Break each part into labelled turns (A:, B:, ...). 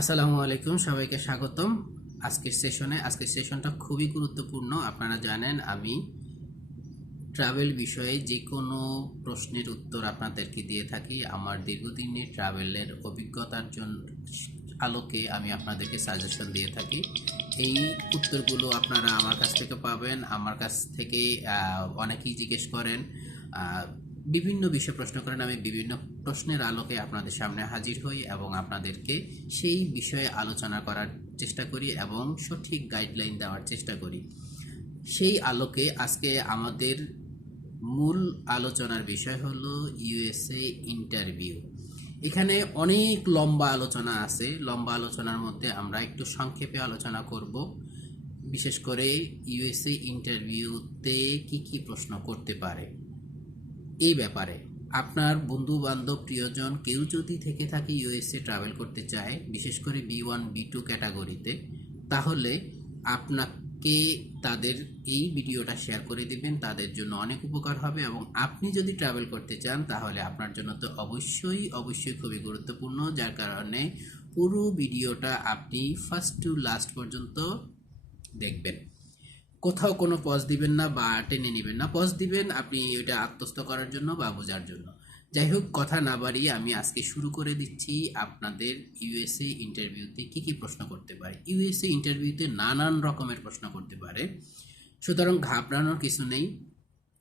A: আসসালামু আলাইকুম, সবাইকে স্বাগতম। আজকের সেশনে আজকের সেশনটা খুবই গুরুত্বপূর্ণ। আপনারা জানেন, আমি ট্রাভেল বিষয়ে যে কোনো প্রশ্নের উত্তর আপনাদেরকে দিয়ে থাকি। আমার দীর্ঘদিনের ট্রাভেলের অভিজ্ঞতার জন্য আলোকে আমি আপনাদেরকে সাজেশন দিয়ে থাকি। এই উত্তরগুলো আপনারা আমার কাছ থেকে পাবেন। আমার কাছ থেকে অনেকেই জিজ্ঞেস করেন বিভিন্ন বিষয়ে প্রশ্ন করেন, আমি বিভিন্ন প্রশ্নের আলোকে আপনাদের সামনে হাজির হই এবং আপনাদেরকে সেই বিষয়ে আলোচনা করার চেষ্টা করি এবং সঠিক গাইডলাইন দেওয়ার চেষ্টা করি। সেই আলোকে আজকে আমাদের মূল আলোচনার বিষয় হলো ইউএসএ ইন্টারভিউ এখানে অনেক লম্বা আলোচনা আছে, লম্বা আলোচনার মধ্যে আমরা একটু সংক্ষেপে আলোচনা করব। বিশেষ করে ইউএসএ ইন্টারভিউতে কি কি প্রশ্ন করতে পারে। এই ব্যাপারে। আপনার বন্ধু বান্ধব প্রিয়জন কেউ যদি থেকে থাকে ইউএসএ ট্রাভেল করতে চায়, বিশেষ করে বি ওয়ান বি টু ক্যাটাগরিতে তাহলে আপনাকে তাদের এই ভিডিওটা শেয়ার করে দিবেন। তাদের জন্য অনেক উপকার হবে এবং আপনি যদি ট্রাভেল করতে চান, তাহলে আপনার জন্য তো অবশ্যই অবশ্যই খুবই গুরুত্বপূর্ণ। যার কারণে পুরো ভিডিওটা আপনি ফার্স্ট টু লাস্ট পর্যন্ত দেখবেন। কোথাও কোনো পজ দিবেন না বা টেনে নেবেন না। পজ দিবেন আপনি ওইটা আত্মস্থ করার জন্য বা বোঝার জন্য। যাই হোক, কথা না বাড়িয়ে আমি আজকে শুরু করে দিচ্ছি আপনাদের ইউএসএ ইন্টারভিউতে কি কি প্রশ্ন করতে পারে। ইউএসএ ইন্টারভিউতে নানান রকমের প্রশ্ন করতে পারে। সুতরাং ঘাবড়ানোর কিছু নেই।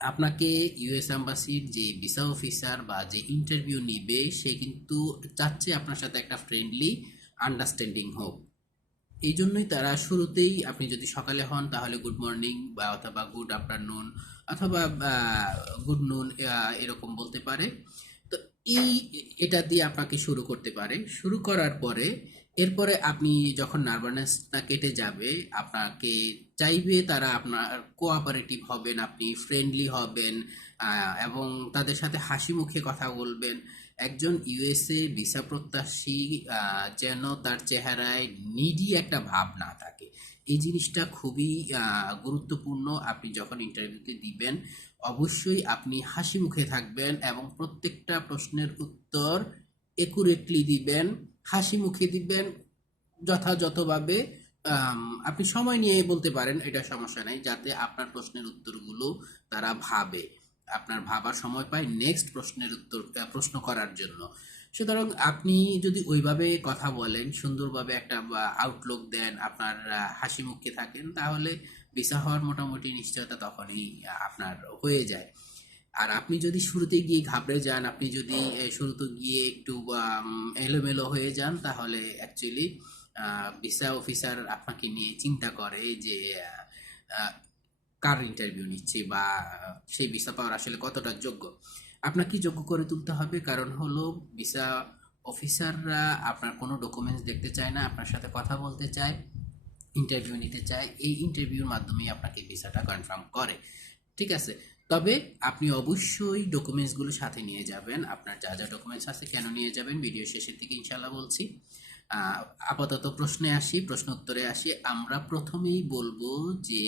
A: আপনাকে ইউএস অ্যাম্বাসির যে ভিসা অফিসার বা যে ইন্টারভিউ নিবে, সে কিন্তু চাচ্ছে আপনার সাথে একটা ফ্রেন্ডলি আন্ডারস্ট্যান্ডিং হোক। এই জন্যই তারা শুরুতেই আপনি যদি সকালে হন, তাহলে গুড মর্নিং বা অথবা গুড আফটারনুন অথবা গুড নুন এরকম বলতে পারে। তো এই, এটা দিয়ে আপনাকে শুরু করতে পারে। শুরু করার পরে, এরপরে আপনি যখন নার্ভাসনেসটা কেটে যাবে, আপনাকে চাইবে তারা আপনার কোঅপারেটিভ হবেন, আপনি ফ্রেন্ডলি হবেন এবং তাদের সাথে হাসি মুখে কথা বলবেন। একজন ইউএসএ ভিসা প্রত্যাশী যেন তার চেহারায় নিডি একটা ভাব না থাকে। এই জিনিসটা খুবই গুরুত্বপূর্ণ। আপনি যখন ইন্টারভিউতে দিবেন, অবশ্যই আপনি হাসি মুখে থাকবেন এবং প্রত্যেকটা প্রশ্নের উত্তর একুরেটলি দিবেন, হাসি মুখে দিবেন, যথাযথভাবে আপনি সময় নিয়ে বলতে পারেন, এটা সমস্যা নাই, যাতে আপনার প্রশ্নের উত্তরগুলো তারা ভাবে। আপনার ভাবার সময় পায় নেক্সট প্রশ্নের উত্তর প্রশ্ন করার জন্য। সুতরাং আপনি যদি ওইভাবে কথা বলেন, সুন্দরভাবে একটা আউটলুক দেন, আপনার হাসি মুখে থাকেন, তাহলে ভিসা হওয়ার মোটামুটি নিশ্চয়তা তখনই আপনার হয়ে যায়। আর আপনি যদি শুরুতে গিয়ে ঘাবড়ে যান, আপনি যদি শুরুতে গিয়ে একটু এলোমেলো হয়ে যান, তাহলে অ্যাকচুয়ালি ভিসা অফিসার আপনাকে নিয়ে চিন্তা করে যে কার ইন্টারভিউ নিচ্ছে বা সেই ভিসা পাওয়ার আসলে কতটা যোগ্য? আপনাকে যোগ্য করে তুলতে হবে? কারণ হলো ভিসা অফিসাররা আপনার কোনো ডকুমেন্টস দেখতে চায় না, আপনার সাথে কথা বলতে চায় ইন্টারভিউ নিতে চায়, এই ইন্টারভিউর মাধ্যমেই আপনাকে ভিসাটা কনফার্ম করে। ঠিক আছে? তবে আপনি অবশ্যই ডকুমেন্টসগুলো সাথে নিয়ে যাবেন। আপনার যা যা ডকুমেন্টস আছে কেন নিয়ে যাবেন? ভিডিও শেষের দিকে ইনশাল্লাহ বলছি। আপাতত প্রশ্নে আসি প্রশ্ন উত্তরে আসি। আমরা প্রথমেই বলব যে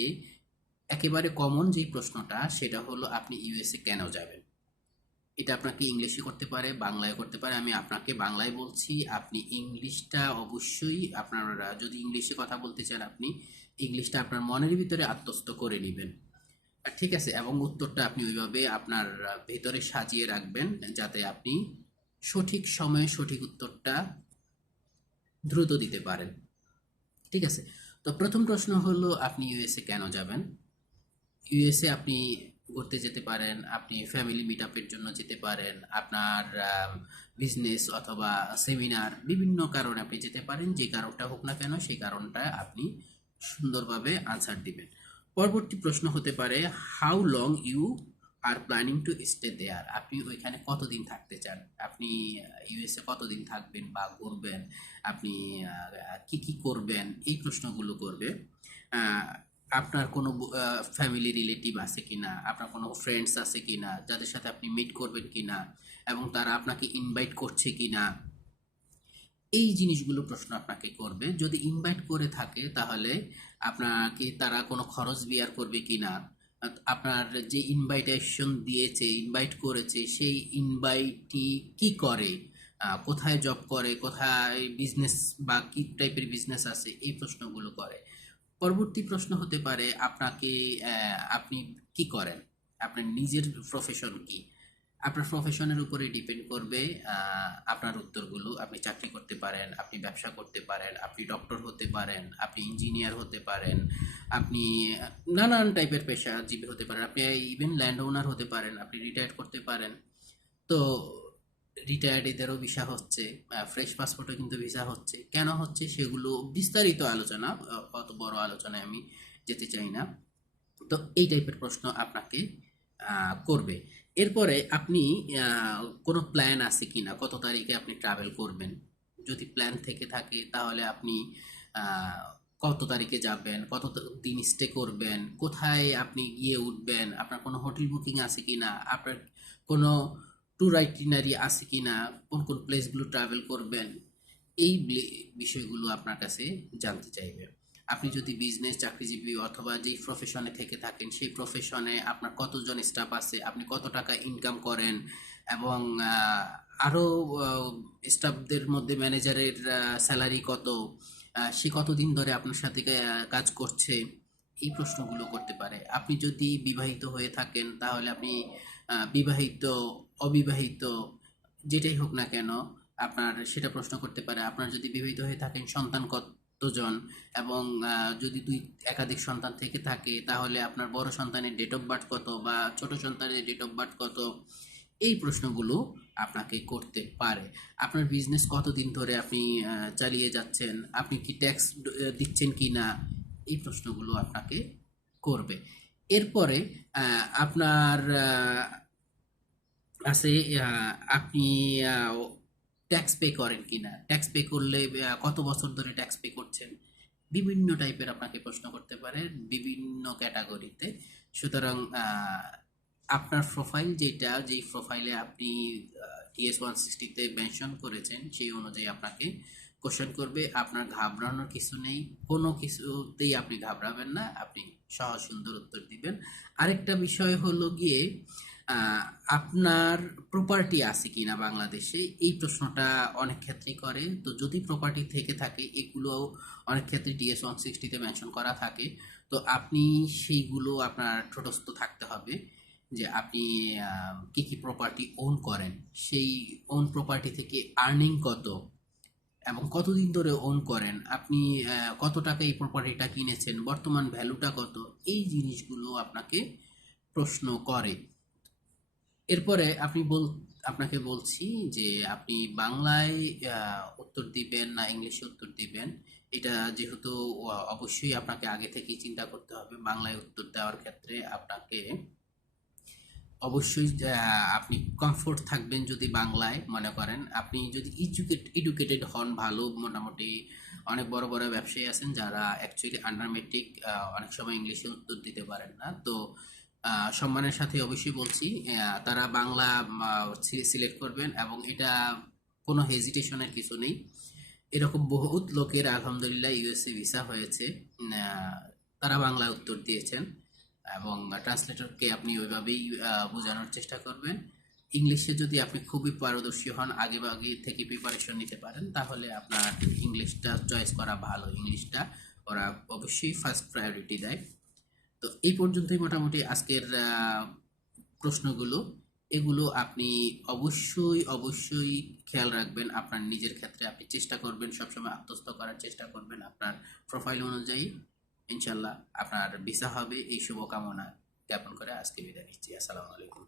A: একেবারে কমন যে প্রশ্নটা, সেটা হলো আপনি ইউএসএ কেন যাবেন? এটা আপনাকে ইংলিশে করতে পারে, বাংলায় করতে পারে, আমি আপনাকে বাংলায় বলছি, আপনি ইংলিশটা অবশ্যই আপনার, যদি ইংলিশে কথা বলতে চান আপনি, ইংলিশটা আপনার মনের ভিতরে আত্মস্থ করে নেবেন। ঠিক আছে, এবং উত্তরটা আপনি ওইভাবে আপনার ভেতরে সাজিয়ে রাখবেন, যাতে আপনি সঠিক সময়ে সঠিক উত্তরটা দ্রুত দিতে পারেন। ঠিক আছে? তো প্রথম প্রশ্ন হলো, আপনি ইউএসএ কেন যাবেন? ইউএসএ আপনি ঘুরতে যেতে পারেন, আপনি ফ্যামিলি মিট আপের জন্য যেতে পারেন, আপনার বিজনেস অথবা সেমিনার বিভিন্ন কারণে আপনি যেতে পারেন, যে কারণটা হোক না কেন সেই কারণটা আপনি সুন্দরভাবে আনসার দিবেন। পরবর্তী প্রশ্ন হতে পারে how long you are planning to stay there আপনি ওইখানে কতদিন থাকতে চান? আপনি ইউএসএ কতদিন থাকবেন বা ঘুরবেন? আপনি কি কি করবেন? এই প্রশ্নগুলো করবে। আপনার কোনো ফ্যামিলি রিলেটিভ আছে কিনা, আপনার কোনো ফ্রেন্ডস আছে কিনা, যাদের সাথে আপনি মিট করবেন কি না এবং তারা আপনাকে ইনভাইট করছে কি না এই জিনিসগুলো প্রশ্ন আপনাকে করবে। যদি ইনভাইট করে থাকে, তাহলে আপনাকে তারা কোনো খরচ বিয়ার করবে কিনা, আপনার যে ইনভাইটেশন দিয়েছে ইনভাইট করেছে, সেই ইনভাইটটি কি করে কোথায় জব করে, কোথায় বিজনেস বা কী টাইপের বিজনেস আছে, এই প্রশ্নগুলো করে। পরবর্তী প্রশ্ন হতে পারে, আপনাকে আপনি কি করেন? আপনার নিজের প্রফেশন কি? আপনার প্রফেশনের উপরে ডিপেন্ড করবে আপনার উত্তরগুলো। আপনি চাকরি করতে পারেন, আপনি ব্যবসা করতে পারেন, আপনি ডক্টর হতে পারেন, আপনি ইঞ্জিনিয়ার হতে পারেন, আপনি নানান টাইপের পেশাজীবী হতে পারেন। আপনি ইভেন ল্যান্ড ওনার হতে পারেন, আপনি রিটায়ার করতে পারেন। তো রিটায়ার্ডেরও ভিসা হচ্ছে ফ্রেশ পাসপোর্টও কিন্তু ভিসা হচ্ছে। কেন হচ্ছে সেগুলো বিস্তারিত আলোচনা অত বড় আলোচনায় আমি যেতে চাই না। তো এই টাইপের প্রশ্ন আপনাকে করবে। এরপরে আপনি কোনো প্ল্যান আছে কি না কত তারিখে আপনি ট্রাভেল করবেন? যদি প্ল্যান থেকে থাকে, তাহলে আপনি কত তারিখে যাবেন? কত দিন স্টে করবেন? কোথায় আপনি গিয়ে উঠবেন? আপনার কোনো হোটেল বুকিং আছে কি না আপনার কোনো ট্যুর আইটিনারি আছে কি না কোন কোন প্লেসগুলো ট্রাভেল করবেন, এই বিষয়গুলো আপনার কাছে জানতে চাইবে। আপনি যদি বিজনেস চাকরিজীবী অথবা যেই প্রফেশনে থেকে থাকেন, সেই প্রফেশনে আপনার কতজন স্টাফ আছে, আপনি কত টাকা ইনকাম করেন এবং আরও স্টাফদের মধ্যে ম্যানেজারের স্যালারি কত সে কতদিন ধরে আপনার সাথে কাজ করছে, এই প্রশ্নগুলো করতে পারে। আপনি যদি বিবাহিত হয়ে থাকেন, তাহলে আপনি বিবাহিত অবিবাহিত, যেটাই হোক না কেন, আপনার সেটা প্রশ্ন করতে পারে। আপনার যদি বিবাহিত হয়ে থাকেন সন্তান কতজন? এবং যদি দুই একাধিক সন্তান থেকে থাকে, তাহলে আপনার বড় সন্তানের ডেট অফ বার্থ কত বা ছোট সন্তানের ডেট অফ বার্থ কত? এই প্রশ্নগুলো আপনাকে করতে পারে। আপনার বিজনেস কতদিন ধরে আপনি চালিয়ে যাচ্ছেন? আপনি কি ট্যাক্স দিচ্ছেন কি না এই প্রশ্নগুলো আপনাকে করবে। এরপরে আপনার আছে আপনি ট্যাক্স পে করেন কিনা? ট্যাক্স পে করলে কত বছর ধরে ট্যাক্স পে করছেন? বিভিন্ন টাইপের আপনাকে প্রশ্ন করতে পারে, বিভিন্ন ক্যাটাগরিতে সুতরাং আপনার প্রোফাইল যেটা, যেই প্রোফাইলে আপনি টিএস ওয়ান সিক্সটিতে মেনশন করেছেন, সেই অনুযায়ী আপনাকে কোশ্চেন করবে। আপনার ঘাবড়ানোর কিছু নেই, কোনো কিছুতেই আপনি ঘাবড়াবেন না, আপনি সহজ সুন্দর উত্তর দিবেন। আরেকটা বিষয় হলো গিয়ে আপনার প্রপার্টি আছে কিনা বাংলাদেশে? এই প্রশ্নটা অনেক ক্ষেত্রেই করে। তো যদি প্রপার্টি থেকে থাকে এগুলো অনেক ক্ষেত্রে ডিএস ওয়ান সিক্সটিতে মেনশন করা থাকে। তো আপনি সেইগুলো আপনার ঠোঁটস্থ থাকতে হবে যে আপনি কি কি প্রপার্টি ওন করেন। সেই ওন প্রপার্টি থেকে আর্নিং কত এবং কতদিন ধরে ওন করেন? আপনি কত টাকা এই প্রপার্টিটা কিনেছেন? বর্তমান ভ্যালুটা কত? এই জিনিসগুলো আপনাকে প্রশ্ন করে। এরপরে আপনি বল, আপনাকে বলছি যে আপনি বাংলায় উত্তর দিবেন না ইংলিশে উত্তর দিবেন, এটা যেহেতু অবশ্যই আপনাকে আগে থেকেই চিন্তা করতে হবে বাংলায় উত্তর দেওয়ার ক্ষেত্রে আপনাকে অবশ্যই আপনি কমফোর্ট থাকবেন যদি বাংলায় মনে করেন। আপনি যদি এডুকেট এডুকেটেড হন ভালো, মোটামুটি অনেক বড় বড় ব্যবসায়ী আছেন যারা অ্যাকচুয়ালি আন্ডার মেট্রিক অনেক সময় ইংলিশে উত্তর দিতে পারেন না। তো সম্মানের সাথে অবশ্যই বলছি। তারা বাংলা সিলেক্ট করবেন এবং এটা কোনো হেজিটেশনের কিছু নেই। এরকম বহুত লোকের আলহামদুলিল্লাহ ইউএসএ ভিসা হয়েছে। তারা বাংলা উত্তর দিয়েছেন এবং ট্রান্সলেটরকে আপনি ওইভাবেই বোঝানোর চেষ্টা করবেন। ইংলিশে যদি আপনি খুবই পারদর্শী হন, আগে আগে থেকে প্রিপারেশন নিতে পারেন, তাহলে আপনার ইংলিশটা চয়েস করা ভালো। ইংলিশটা ওরা অবশ্যই ফার্স্ট প্রায়োরিটি দেয়। তো এই পর্যন্তই মোটামুটি আজকের প্রশ্নগুলো। এগুলো আপনি অবশ্যই অবশ্যই খেয়াল রাখবেন। আপনার নিজের ক্ষেত্রে আপনি চেষ্টা করবেন, সবসময় আত্মস্থ করার চেষ্টা করবেন আপনার প্রোফাইল অনুযায়ী। ইনশাল্লাহ আপনার ভিসা হবে। এই শুভকামনা জ্ঞাপন করে আজকে বিদায় নিচ্ছি। আসসালামু আলাইকুম।